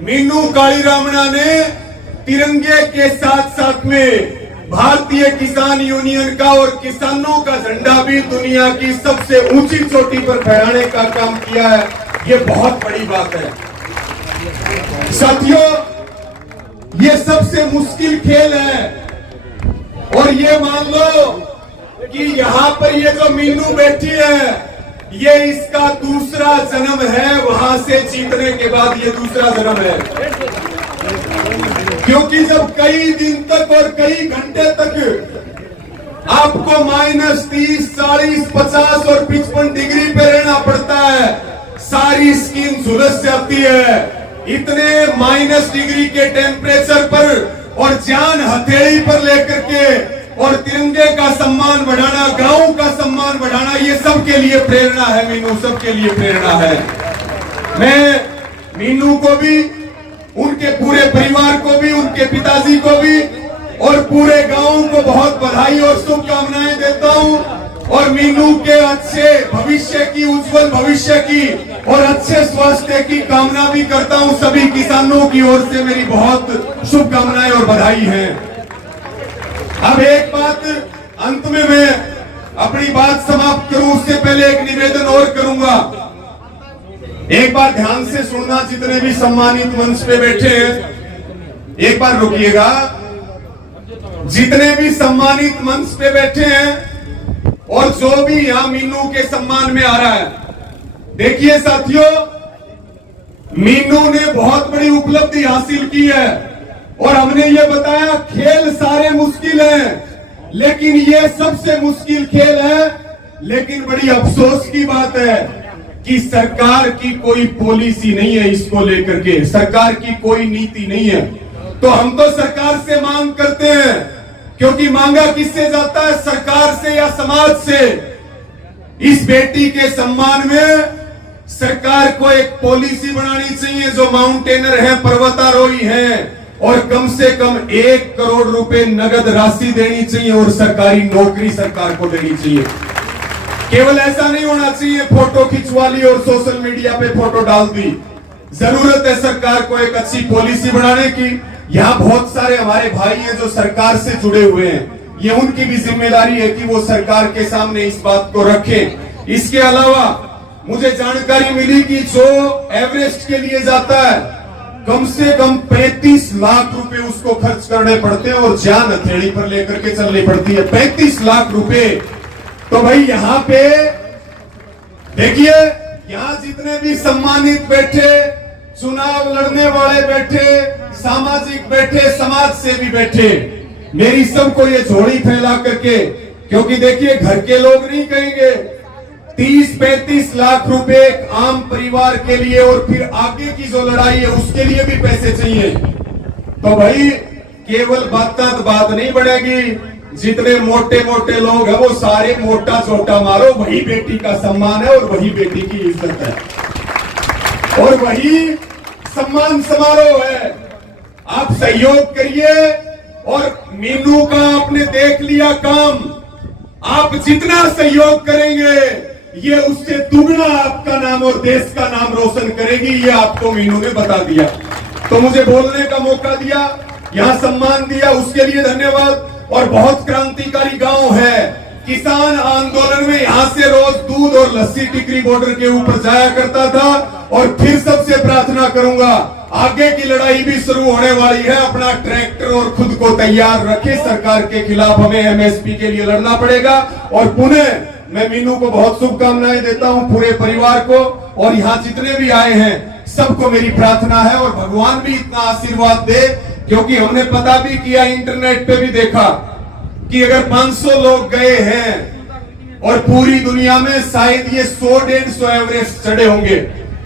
मीनू कालीरामना ने तिरंगे के साथ साथ में भारतीय किसान यूनियन का और किसानों का झंडा भी दुनिया की सबसे ऊंची चोटी पर फहराने का काम किया है। ये बहुत बड़ी बात है साथियों। ये सबसे मुश्किल खेल है और ये मान लो कि यहाँ पर ये जो मीनू बैठी है ये इसका दूसरा जन्म है। वहां से जीतने के बाद ये दूसरा जन्म है, क्योंकि जब कई दिन तक और कई घंटे तक आपको -30, 40, 50 और 55 डिग्री पे रहना पड़ता है, सारी स्किन झुलस जाती है। इतने माइनस डिग्री के टेम्परेचर पर और जान हथेली पर लेकर के और तिरंगे का सम्मान बढ़ाना, गांव का सम्मान बढ़ाना, ये सबके लिए प्रेरणा है। मीनू सबके लिए प्रेरणा है। मैं मीनू को भी, उनके पूरे परिवार को भी, उनके पिताजी को भी और पूरे गांव को बहुत बधाई और शुभकामनाएं देता हूं और मीनू के अच्छे भविष्य की, उज्जवल भविष्य की और अच्छे स्वास्थ्य की कामना भी करता हूं। सभी किसानों की ओर से मेरी बहुत शुभकामनाएं और बधाई है। अब एक बात अंत में मैं अपनी बात समाप्त करूं उससे पहले एक निवेदन और करूंगा। एक बार ध्यान से सुनना, जितने भी सम्मानित मंच पे बैठे हैं एक बार रुकिएगा। जितने भी सम्मानित मंच पे बैठे हैं और जो भी यहां मीनू के सम्मान में आ रहा है, देखिए साथियों, मीनू ने बहुत बड़ी उपलब्धि हासिल की है और हमने ये बताया खेल सारे मुश्किल हैं, लेकिन ये सबसे मुश्किल खेल है। लेकिन बड़ी अफसोस की बात है कि सरकार की कोई पॉलिसी नहीं है इसको लेकर के, सरकार की कोई नीति नहीं है। तो हम तो सरकार से मांग करते हैं, क्योंकि मांगा किससे जाता है, सरकार से या समाज से। इस बेटी के सम्मान में सरकार को एक पॉलिसी बनानी चाहिए। जो माउंटेनर है, पर्वतारोही है, और कम से कम 1 करोड़ रुपए नगद राशि देनी चाहिए और सरकारी नौकरी सरकार को देनी चाहिए। केवल ऐसा नहीं होना चाहिए फोटो खिंचवा ली और सोशल मीडिया पे फोटो डाल दी। जरूरत है सरकार को एक अच्छी पॉलिसी बनाने की। यहाँ बहुत सारे हमारे भाई हैं जो सरकार से जुड़े हुए हैं, ये उनकी भी जिम्मेदारी है कि वो सरकार के सामने इस बात को रखें। इसके अलावा मुझे जानकारी मिली कि जो एवरेस्ट के लिए जाता है कम से कम 35 लाख रुपए उसको खर्च करने पड़ते हैं और जान हथेली पर लेकर के चलनी पड़ती है। 35 लाख रुपए। तो भाई यहाँ पे देखिए, यहाँ जितने भी सम्मानित बैठे, चुनाव लड़ने वाले बैठे, सामाजिक बैठे, समाज सेवी बैठे, मेरी सबको ये झोली फैला करके, क्योंकि देखिए घर के लोग नहीं कहेंगे, 30-35 लाख रुपए एक आम परिवार के लिए और फिर आगे की जो लड़ाई है उसके लिए भी पैसे चाहिए। तो भाई केवल बात नहीं बढ़ेगी। जितने मोटे मोटे लोग हैं वो सारे मोटा चोटा मारो, वही बेटी का सम्मान है और वही बेटी की इज्जत है और वही सम्मान समारोह है। आप सहयोग करिए और मीनू का आपने देख लिया काम, आप जितना सहयोग करेंगे ये उससे दुगना आपका नाम और देश का नाम रोशन करेगी। ये आपको मीनू ने बता दिया। तो मुझे बोलने का मौका दिया, यहाँ सम्मान दिया, उसके लिए धन्यवाद। और बहुत क्रांतिकारी गांव है। किसान आंदोलन में यहाँ से रोज दूध और लस्सी टिकरी बॉर्डर के ऊपर जाया करता था और फिर सबसे प्रार्थना करूंगा, आगे की लड़ाई भी शुरू होने वाली है। अपना ट्रैक्टर और खुद को तैयार रखे, सरकार के खिलाफ हमें एमएसपी के लिए लड़ना पड़ेगा। और पुनः मैं मीनू को बहुत शुभकामनाएं देता हूं, पूरे परिवार को, और यहाँ जितने भी आए हैं सबको मेरी प्रार्थना है और भगवान भी इतना आशीर्वाद दे, क्योंकि हमने पता भी किया, इंटरनेट पे भी देखा कि अगर 500 लोग गए हैं और पूरी दुनिया में शायद ये 100-150 एवरेस्ट चढ़े होंगे,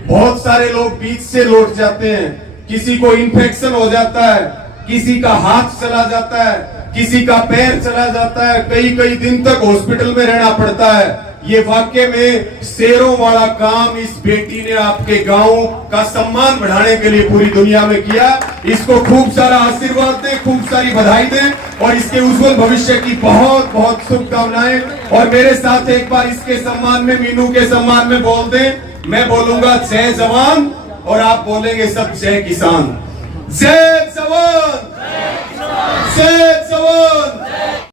बहुत सारे लोग बीच से लौट जाते हैं, किसी को इन्फेक्शन हो जाता है, किसी का हाथ चला जाता है, किसी का पैर चला जाता है, कई दिन तक हॉस्पिटल में रहना पड़ता है। ये वाकई में शेरों वाला काम इस बेटी ने आपके गांव का सम्मान बढ़ाने के लिए पूरी दुनिया में किया। इसको खूब सारा आशीर्वाद दें, खूब सारी बधाई दें और इसके उज्जवल भविष्य की बहुत बहुत शुभकामनाएं। और मेरे साथ एक बार इसके सम्मान में, मीनू के सम्मान में बोल दें। मैं बोलूंगा जय जवान और आप बोलेंगे सब जय किसान। जय जवान, जय जवान।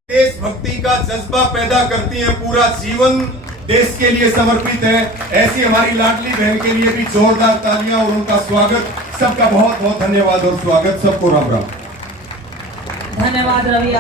देशभक्ति का जज्बा पैदा करती है, पूरा जीवन देश के लिए समर्पित है। ऐसी हमारी लाडली बहन के लिए भी जोरदार तालियां और उनका स्वागत। सबका बहुत बहुत धन्यवाद और स्वागत। सबको राम राम। धन्यवाद रवि।